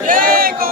Lego!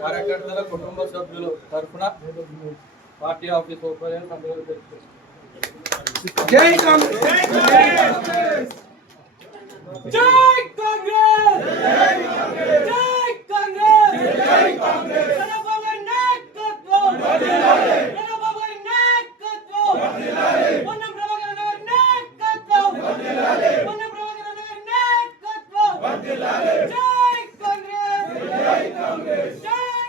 కార్యకర్తల కుటుంబ సభ్యులు తరఫున పార్టీ ఆఫీస్ ఓపెన్ జై కాంగ్రెస్. జై కాంగ్రెస్ జై కాంగ్రెస్ జై కాంగ్రెస్ చంద్రబాబు నాయకత్వం వర్ధిల్లాలి చంద్రబాబు నాయకత్వం వర్ధిల్లాలి పొన్నం ప్రభాకర్ గారి నాయకత్వం వర్ధిల్లాలి పొన్నం ప్రభాకర్ గారి నాయకత్వం వర్ధిల్లాలి జై కాంగ్రెస్ జై కాంగ్రెస్ జై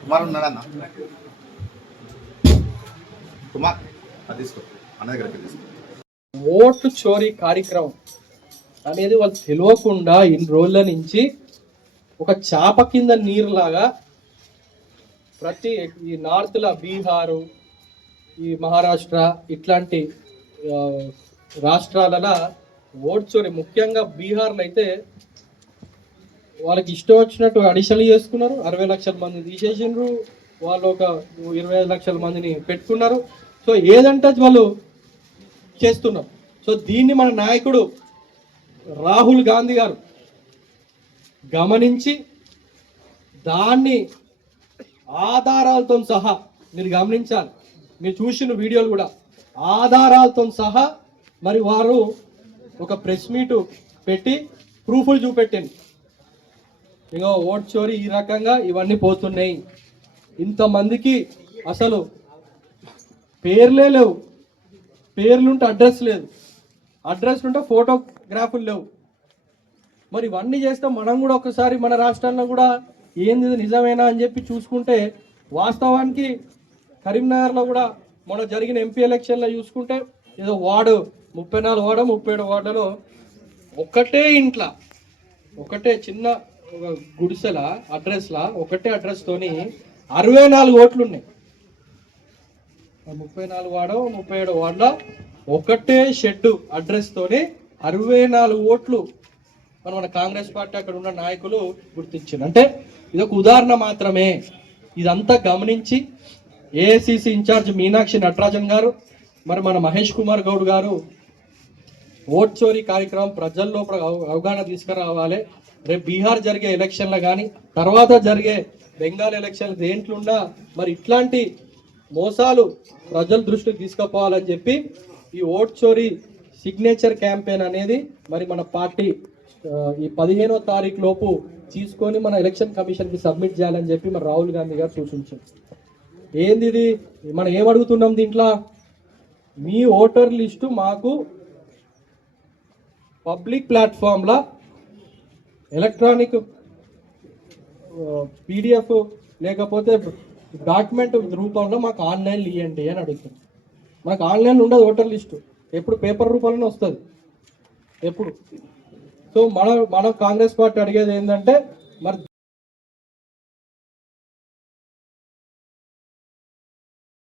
కుమార్ ఉన్నాడన్న కుమార్ అది తీసుకో. అన్న దగ్గర తీసుకో. ఓటు చోరీ కార్యక్రమం అనేది వాళ్ళు తెలియకుండా ఇన్ని రోజుల నుంచి ఒక చాప కింద నీరులాగా ప్రతి ఈ నార్త్ల బీహారు ఈ మహారాష్ట్ర ఇట్లాంటి రాష్ట్రాలలో ఓటు చోరీ ముఖ్యంగా బీహార్లో అయితే వాళ్ళకి ఇష్టం వచ్చినట్టు అడిషనల్ చేసుకున్నారు. అరవై లక్షల మంది తీసేసిండ్రు. వాళ్ళు ఒక ఇరవై ఐదు లక్షల మందిని పెట్టుకున్నారు. సో ఏదంటే వాళ్ళు చేస్తున్నారు. సో దీన్ని మన నాయకుడు రాహుల్ గాంధీ గారు గమనించి దాన్ని ఆధారాలతో సహా మీరు గమనించాలి. మీరు చూసిన వీడియోలు కూడా ఆధారాలతో సహా మరి వారు ఒక ప్రెస్ మీట్ పెట్టి ప్రూఫ్లు చూపెట్టింది. ఇంకో ఓట్ చోరీ ఈ రకంగా ఇవన్నీ పోతున్నాయి. ఇంతమందికి అసలు పేర్లే లేవు. పేర్లుంటే అడ్రస్ లేదు. అడ్రస్ ఉంటే ఫోటోగ్రాఫులు లేవు. మరి ఇవన్నీ చేస్తే మనం కూడా ఒకసారి మన రాష్ట్రాల్లో కూడా ఏంది నిజమేనా అని చెప్పి చూసుకుంటే వాస్తవానికి కరీంనగర్లో కూడా మొన్న జరిగిన ఎంపీ ఎలక్షన్లో చూసుకుంటే ఏదో వార్డు ముప్పై నాలుగు వార్డు ముప్పై ఏడు వార్డులో ఒకటే ఇంట్లో ఒకటే చిన్న ఒక గుడిసెల అడ్రస్లా ఒకటే అడ్రస్తోని అరవై నాలుగు ఓట్లు ఉన్నాయి. ముప్పై నాలుగు వాడో ముప్పై ఏడు వార్డులో ఒకటే షెడ్ అడ్రస్తోని అరవై నాలుగు ఓట్లు మన మన కాంగ్రెస్ పార్టీ అక్కడ ఉన్న నాయకులు గుర్తించింది అంటే ఇది ఒక ఉదాహరణ మాత్రమే. ఇదంతా గమనించి ఏఐసిసి ఇన్ఛార్జ్ మీనాక్షి నటరాజన్ గారు మరి మన మహేష్ కుమార్ గౌడ్ గారు ఓట్ చోరీ కార్యక్రమం ప్రజల్లో అవ- అవగాహన తీసుకురావాలి. రేపు బీహార్ జరిగే ఎలక్షన్లు కానీ తర్వాత జరిగే బెంగాల్ ఎలక్షన్ దేంట్లున్నా మరి ఇట్లాంటి మోసాలు ప్రజల దృష్టికి తీసుకుపోవాలని చెప్పి ఈ ఓట్ చోరీ సిగ్నేచర్ క్యాంపెయిన్ అనేది మరి మన పార్టీ ఈ పదిహేనో తారీఖు లోపు తీసుకొని మన ఎలక్షన్ కమిషన్కి సబ్మిట్ చేయాలని చెప్పి మన రాహుల్ గాంధీ గారు సూచించారు. ఏంది ఇది? మనం ఏమడుగుతున్నాం దీంట్లో? మీ ఓటర్ లిస్టు మాకు పబ్లిక్ ప్లాట్ఫామ్లో ఎలక్ట్రానిక్ పీడిఎఫ్ లేకపోతే డాక్యుమెంట్ రూపంలో మాకు ఆన్లైన్ ఇవ్వండి అని అడుగుతుంది మాకు ఆన్లైన్ ఉండదు ఓటర్ లిస్టు. ఎప్పుడు పేపర్ రూపంలోనే వస్తుంది. ఎప్పుడు? సో మన మన కాంగ్రెస్ పార్టీ అడిగేది ఏంటంటే మరి